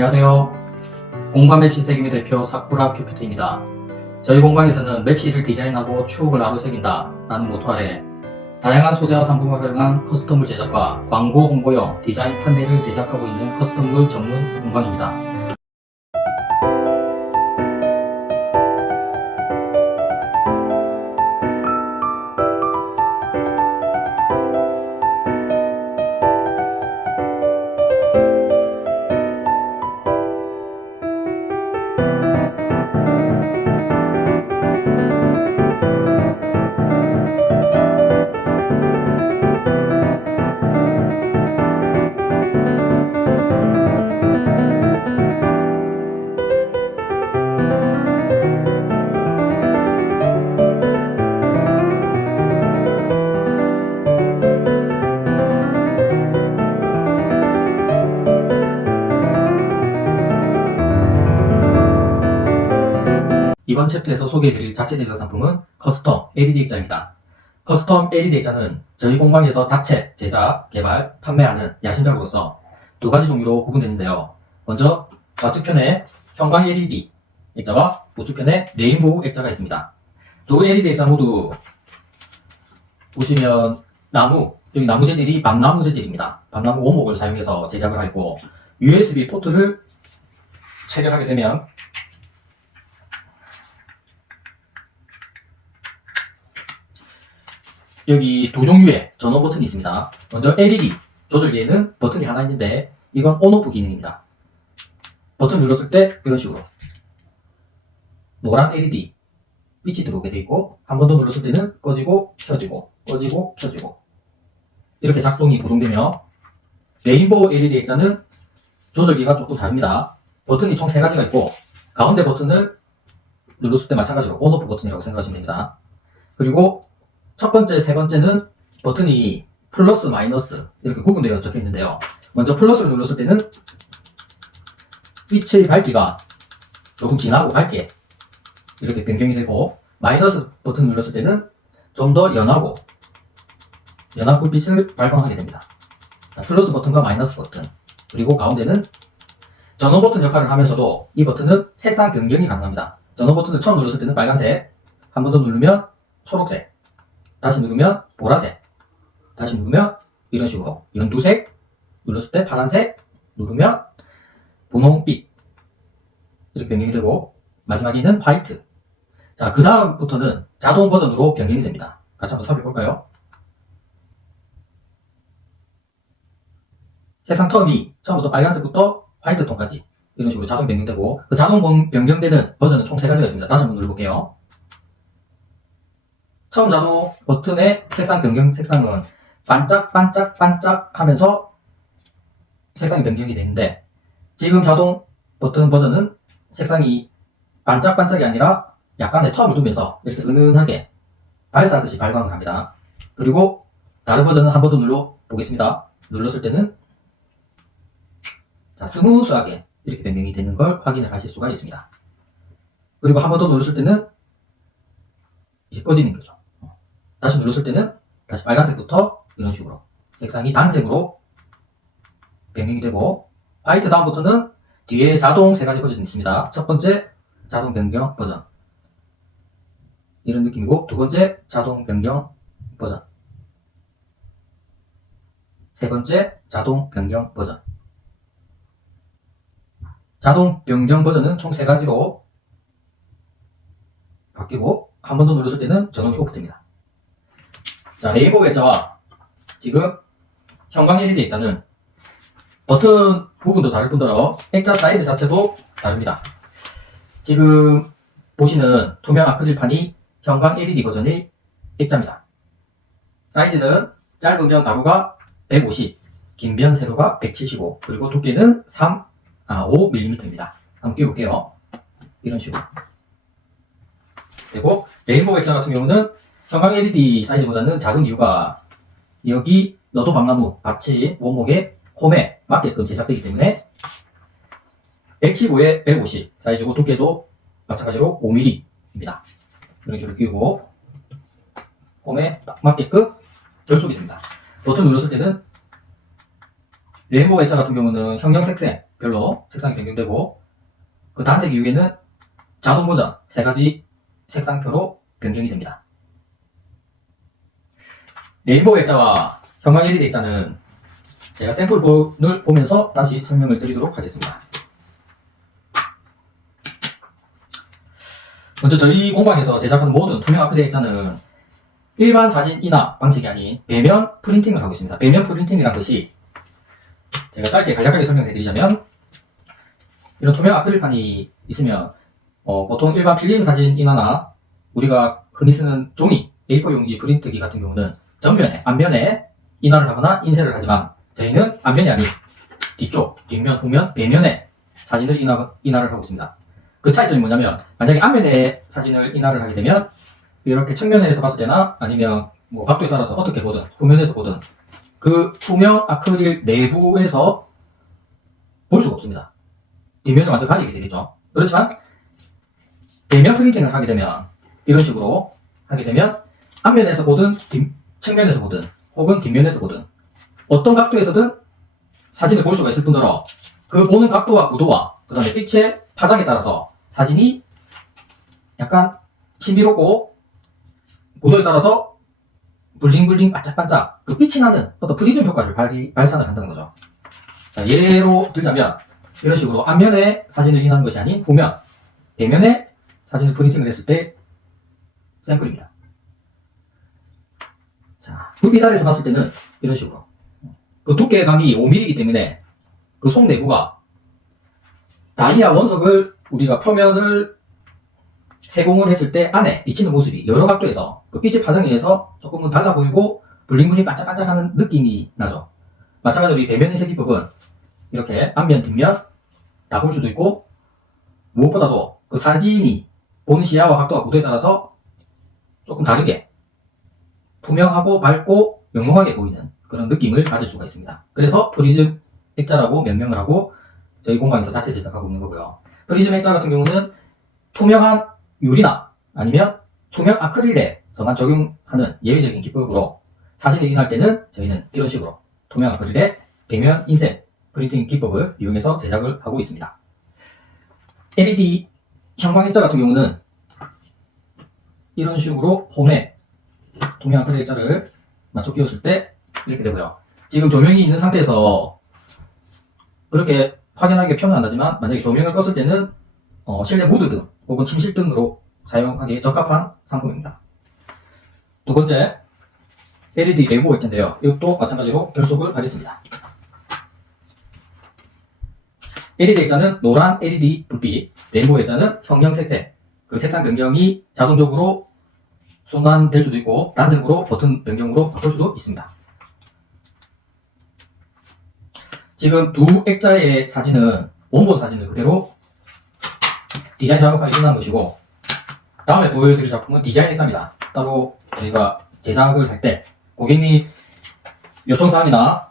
안녕하세요. 공방 맵시 새김의 대표 사쿠라 큐피트입니다. 저희 공방에서는 맵시를 디자인하고 추억을 나로 새긴다 라는 모토 아래 다양한 소재와 상품을 활용한 커스텀물 제작과 광고 홍보용 디자인 판넬을 제작하고 있는 커스텀물 전문 공방입니다. 이번 챕터에서 소개해드릴 자체 제작 상품은 커스텀 LED 액자입니다. 커스텀 LED 액자는 저희 공방에서 자체 제작, 개발, 판매하는 야심작으로서 두 가지 종류로 구분되는데요. 먼저 좌측편에 형광 LED 액자와 우측편에 레인보우 액자가 있습니다. 두 LED 액자 모두 보시면 여기 나무 재질이 밤나무 재질입니다. 밤나무 원목을 사용해서 제작을 하고 USB 포트를 체결하게 되면 여기 두 종류의 전원 버튼이 있습니다. 먼저 LED 조절기에는 버튼이 하나 있는데 이건 온오프 기능입니다. 버튼 눌렀을 때 이런 식으로 노란 LED 빛이 들어오게 되어 있고 한 번 더 눌렀을 때는 꺼지고 켜지고 꺼지고 켜지고 이렇게 작동이 구동되며 레인보우 LED 액자는 조절기가 조금 다릅니다. 버튼이 총 3가지가 있고 가운데 버튼을 눌렀을 때 마찬가지로 온오프 버튼이라고 생각하시면 됩니다. 그리고 첫 번째, 세 번째는 버튼이 플러스, 마이너스 이렇게 구분되어 적혀 있는데요. 먼저 플러스를 눌렀을 때는 빛의 밝기가 조금 진하고 밝게 이렇게 변경이 되고 마이너스 버튼을 눌렀을 때는 좀 더 연하고 연한 불빛을 발광하게 됩니다. 자, 플러스 버튼과 마이너스 버튼 그리고 가운데는 전원 버튼 역할을 하면서도 이 버튼은 색상 변경이 가능합니다. 전원 버튼을 처음 눌렀을 때는 빨간색, 한 번 더 누르면 초록색, 다시 누르면 보라색, 다시 누르면 이런 식으로 연두색, 눌렀을 때 파란색, 누르면 분홍빛 이렇게 변경이 되고 마지막에는 화이트. 자, 그 다음부터는 자동 버전으로 변경이 됩니다. 같이 한번 살펴볼까요? 색상 텀이 처음부터 빨간색부터 화이트 톤까지 이런 식으로 자동 변경되고 그 자동 변경되는 버전은 총 3가지가 있습니다. 다시 한번 눌러볼게요. 처음 자동 버튼의 색상 변경 색상은 반짝반짝반짝 하면서 색상이 변경이 되는데 지금 자동 버튼 버전은 색상이 반짝반짝이 아니라 약간의 텀을 두면서 이렇게 은은하게 발사하듯이 발광을 합니다. 그리고 다른 버전은 한 번 더 눌러 보겠습니다. 눌렀을 때는 자, 스무스하게 이렇게 변경이 되는 걸 확인을 하실 수가 있습니다. 그리고 한 번 더 눌렀을 때는 이제 꺼지는 거죠. 다시 눌렀을 때는 다시 빨간색부터 이런 식으로 색상이 단색으로 변경이 되고 화이트 다음부터는 뒤에 자동 3가지 버전이 있습니다. 첫 번째 자동 변경 버전 이런 느낌이고 두 번째 자동 변경 버전 세 번째 자동 변경 버전 자동 변경 버전은 총 3가지로 바뀌고 한 번 더 눌렀을 때는 전원이 오프됩니다. 자, 레인보우 액자와 지금 형광 LED 액자는 버튼 부분도 다를 뿐더러 액자 사이즈 자체도 다릅니다. 지금 보시는 투명 아크릴판이 형광 LED 버전의 액자입니다. 사이즈는 짧으면 가로가 150, 긴면 세로가 175, 그리고 두께는 5mm입니다. 한번 끼워볼게요. 이런 식으로. 그리고 레인보우 액자 같은 경우는 형광 LED 사이즈보다는 작은 이유가 여기 너도 밤나무 밭이 원목에 홈에 맞게끔 제작되기 때문에 115에 150 사이즈고 두께도 마찬가지로 5mm입니다. 이런 식으로 끼우고 홈에 딱 맞게끔 결속이 됩니다. 버튼 눌렀을 때는 레인보우 액자 같은 경우는 형형 색색별로 색상이 변경되고 그 단색 이후에는 자동 보정 3가지 색상표로 변경이 됩니다. 레인보우 액자와 형광 LED 액자는 제가 샘플본을 보면서 다시 설명을 드리도록 하겠습니다. 먼저 저희 공방에서 제작하는 모든 투명 아크릴 액자는 일반 사진 인화 방식이 아닌 배면 프린팅을 하고 있습니다. 배면 프린팅이란 것이 제가 짧게 간략하게 설명해 드리자면 이런 투명 아크릴판이 있으면 보통 일반 필름 사진 인화나 우리가 흔히 쓰는 종이 A4 용지 프린트기 같은 경우는 전면에, 앞면에 인화를 하거나 인쇄를 하지만 저희는 앞면이 아닌 뒤쪽, 뒷면, 후면, 배면에 사진을 인화를 하고 있습니다. 그 차이점이 뭐냐면 만약에 앞면에 사진을 인화를 하게 되면 이렇게 측면에서 봤을 때나 아니면 뭐 각도에 따라서 어떻게 보든 후면에서 보든 그 투명 아크릴 내부에서 볼 수가 없습니다. 뒷면을 완전 가리게 되겠죠. 그렇지만 배면 프린팅을 하게 되면 이런 식으로 하게 되면 앞면에서 보든 측면에서 보든 혹은 뒷면에서 보든 어떤 각도에서든 사진을 볼 수가 있을 뿐더러 그 보는 각도와 구도와 그 다음에 빛의 파장에 따라서 사진이 약간 신비롭고 구도에 따라서 블링블링 반짝반짝 그 빛이 나는 어떤 프리즘 효과를 발산을 한다는 거죠. 자, 예로 들자면 이런 식으로 앞면에 사진을 인하는 것이 아닌 후면, 배면에 사진을 프린팅을 했을 때 샘플입니다. 자, 불빛 아래에서 봤을 때는 이런 식으로 그 두께감이 5mm이기 때문에 그 속 내부가 다이아 원석을 우리가 표면을 세공을 했을 때 안에 비치는 모습이 여러 각도에서 그 빛의 파장에 의해서 조금은 달라 보이고 블링블링 반짝반짝하는 느낌이 나죠. 마찬가지로 이 배면 인쇄 기법은 이렇게 앞면, 뒷면 다 볼 수도 있고 무엇보다도 그 사진이 보는 시야와 각도와 구도에 따라서 조금 다르게 투명하고 밝고 영롱하게 보이는 그런 느낌을 가질 수가 있습니다. 그래서 프리즘 액자라고 명명을 하고 저희 공방에서 자체 제작하고 있는 거고요. 프리즘 액자 같은 경우는 투명한 유리나 아니면 투명 아크릴에서만 적용하는 예외적인 기법으로 사진을 인할 때는 저희는 이런 식으로 투명 아크릴에 배면 인쇄 프린팅 기법을 이용해서 제작을 하고 있습니다. LED 형광 액자 같은 경우는 이런 식으로 홈에 투명 아크릴 액자를 맞춰 끼웠을 때 이렇게 되고요. 지금 조명이 있는 상태에서 그렇게 확연하게 표현은 안 나지만 만약에 조명을 껐을 때는 실내 무드등 혹은 침실등으로 사용하기에 적합한 상품입니다. 두 번째, LED 레인보우 액자인데요. 이것도 마찬가지로 결속을 하겠습니다. LED 액자는 노란 LED 불빛, 레인보우 액자는 형형색색, 그 색상 변경이 자동적으로 순환될 수도 있고 단색으로 버튼 변경으로 바꿀 수도 있습니다. 지금 두 액자의 사진은 원본 사진을 그대로 디자인 작업하기 끝난 것이고 다음에 보여드릴 작품은 디자인 액자입니다. 따로 저희가 제작을 할 때 고객님 요청사항이나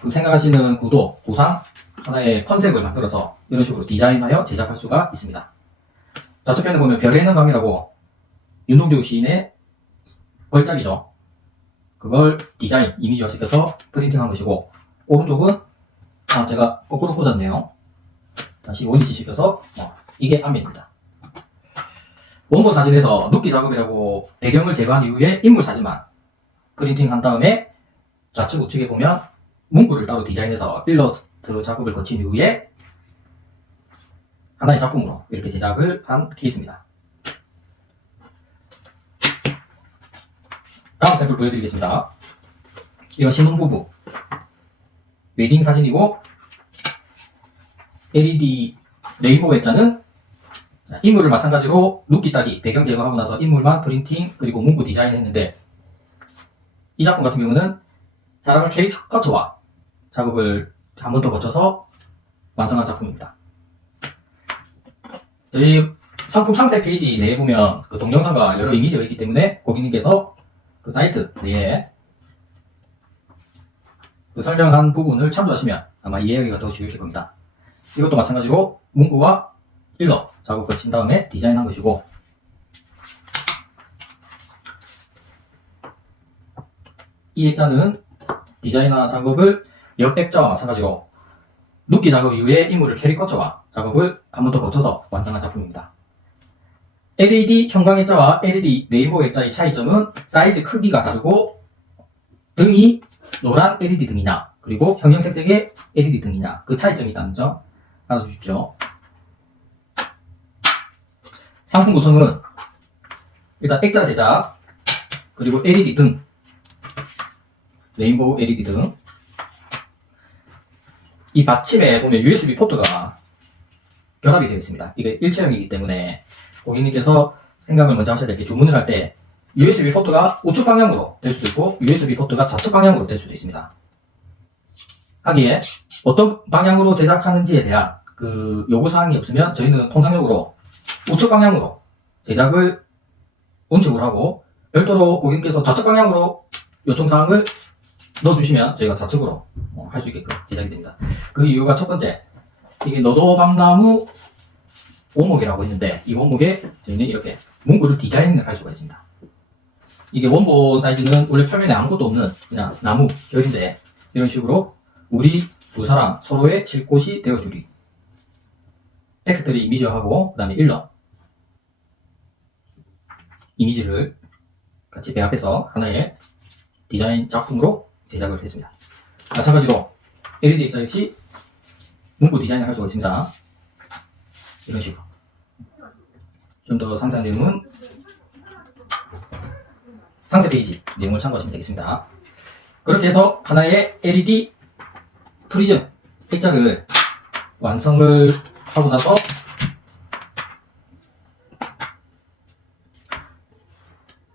그 생각하시는 구도, 구상, 하나의 컨셉을 만들어서 이런 식으로 디자인하여 제작할 수가 있습니다. 좌측편에 보면 별에 있는 밤이라고 윤동주 시인의 걸작이죠. 그걸 디자인, 이미지화 시켜서 프린팅한 것이고 오른쪽은 제가 거꾸로 꽂았네요. 다시 원위치 시켜서 이게 앞면입니다. 원본 사진에서 눕기 작업이라고 배경을 제거한 이후에 인물 사진만 프린팅한 다음에 좌측 우측에 보면 문구를 따로 디자인해서 일러스트 작업을 거친 이후에 하나의 작품으로 이렇게 제작을 한 케이스입니다. 다음 샘플 보여드리겠습니다. 이건 신혼부부 웨딩 사진이고 LED 레인보우 액자는 인물을 마찬가지로 눕기 따기 배경 제거하고 나서 인물만 프린팅 그리고 문구 디자인 했는데 이 작품 같은 경우는 사람을 캐릭터와 작업을 한 번 더 거쳐서 완성한 작품입니다. 저희 상품 상세 페이지 내에 보면 그 동영상과 여러 이미지가 있기 때문에 고객님께서 그 사이트 내에 그 설명한 부분을 참조하시면 아마 이해하기가 더 쉬우실 겁니다. 이것도 마찬가지로 문구와 일러 작업 거친 다음에 디자인한 것이고 이 액자는 디자인화 작업을 옆 액자와 마찬가지로 눕기 작업 이후에 인물을 캐릭 거쳐와 작업을 한 번 더 거쳐서 완성한 작품입니다. LED 형광 액자와 LED 레인보우 액자의 차이점은 사이즈 크기가 다르고 등이 노란 LED 등이냐 그리고 형형색색의 LED 등이냐 그 차이점이 있다는 점 알아주십시오. 상품 구성은 일단 액자 제작 그리고 LED 등 레인보우 LED 등 이 받침에 보면 USB 포트가 결합이 되어 있습니다. 이게 일체형이기 때문에 고객님께서 생각을 먼저 하셔야 될 게 주문을 할 때 USB 포트가 우측 방향으로 될 수도 있고 USB 포트가 좌측 방향으로 될 수도 있습니다. 하기에 어떤 방향으로 제작하는지에 대한 그 요구사항이 없으면 저희는 통상적으로 우측 방향으로 제작을 원칙으로 하고 별도로 고객님께서 좌측 방향으로 요청사항을 넣어주시면 저희가 좌측으로 할 수 있게끔 제작이 됩니다. 그 이유가 첫 번째, 이게 너도 밤나무 원목이라고 했는데 이 원목에 저희는 이렇게 문구를 디자인을 할 수가 있습니다. 이게 원본 사이즈는 원래 표면에 아무것도 없는 그냥 나무 결인데 이런 식으로 우리 두 사람 서로의 쉴 곳이 되어주리 텍스트를 이미지화하고 그 다음에 일러 이미지를 같이 배합해서 하나의 디자인 작품으로 제작을 했습니다. 마찬가지로 LED 액자 역시 문구 디자인을 할 수가 있습니다. 이런 식으로 좀 더 상세한 내용은 상세 페이지 내용을 참고하시면 되겠습니다. 그렇게 해서 하나의 LED 프리즘 액자를 완성을 하고 나서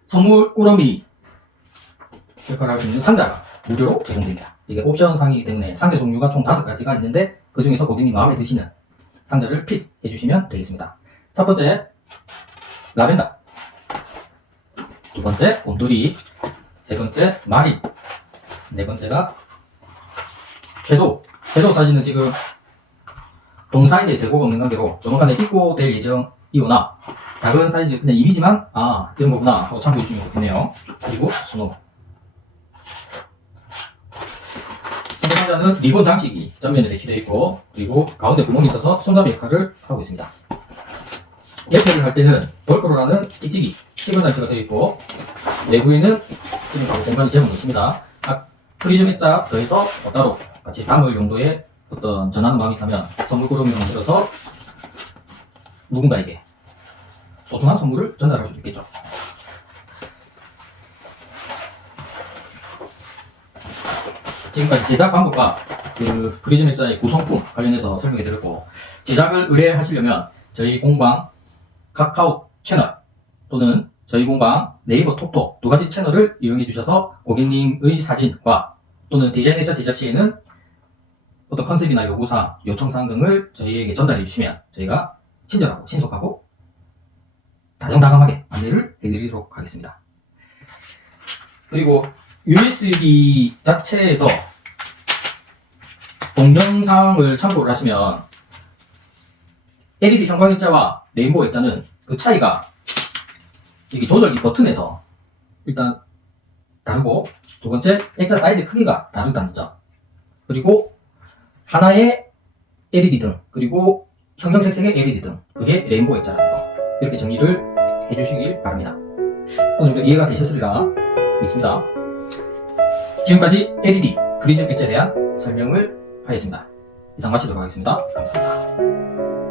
선물 꾸러미 역할을 할 수 있는 상자가 무료로 제공됩니다. 이게 옵션 사항이기 때문에 상자 종류가 총 5가지가 있는데 그 중에서 고객님 마음에 드시는 상자를 픽 해주시면 되겠습니다. 첫 번째 라벤더, 두 번째 곰돌이, 세 번째 마린, 네 번째가 섀도우 사이즈는 지금 동 사이즈의 재고가 없는 관계로 조만간에 입고될 예정이오나 작은 사이즈 그냥 이미지만 이런 거구나 하고 참고해 주시면 좋겠네요. 그리고 스노우 상자는 리본 장식이 전면에 배치되어 있고 그리고 가운데 구멍이 있어서 손잡이 역할을 하고 있습니다. 개폐를 할 때는 벌크로라는 찍찍이 시글 장치가 되어 있고 내부에는 지금 공간이 제공되어 있습니다. 프리즘 액자 더해서 따로 같이 담을 용도의 어떤 전하는 마음이 있다면 선물 꾸러미를 만들어서 누군가에게 소중한 선물을 전달할 수도 있겠죠. 지금까지 제작 방법과 그 프리즘 액자의 구성품 관련해서 설명해 드렸고 제작을 의뢰하시려면 저희 공방 카카오 채널 또는 저희 공방 네이버 톡톡 두 가지 채널을 이용해 주셔서 고객님의 사진과 또는 디자인 액자 제작 시에는 어떤 컨셉이나 요구사항, 요청사항 등을 저희에게 전달해 주시면 저희가 친절하고 신속하고 다정다감하게 안내를 해드리도록 하겠습니다. 그리고 USB 자체에서 동영상을 참고를 하시면 LED 형광 액자와 레인보우 액자는 그 차이가 이게 조절기 버튼에서 일단 다르고 두 번째 액자 사이즈 크기가 다르다는 점 그리고 하나의 LED 등 그리고 형형색색의 LED 등 그게 레인보우 액자라는 거 이렇게 정리를 해주시길 바랍니다. 어느 정도 이해가 되셨으리라 믿습니다. 지금까지 LED 프리즘 액자에 대한 설명을 하였습니다. 이상 마치도록 하겠습니다. 감사합니다.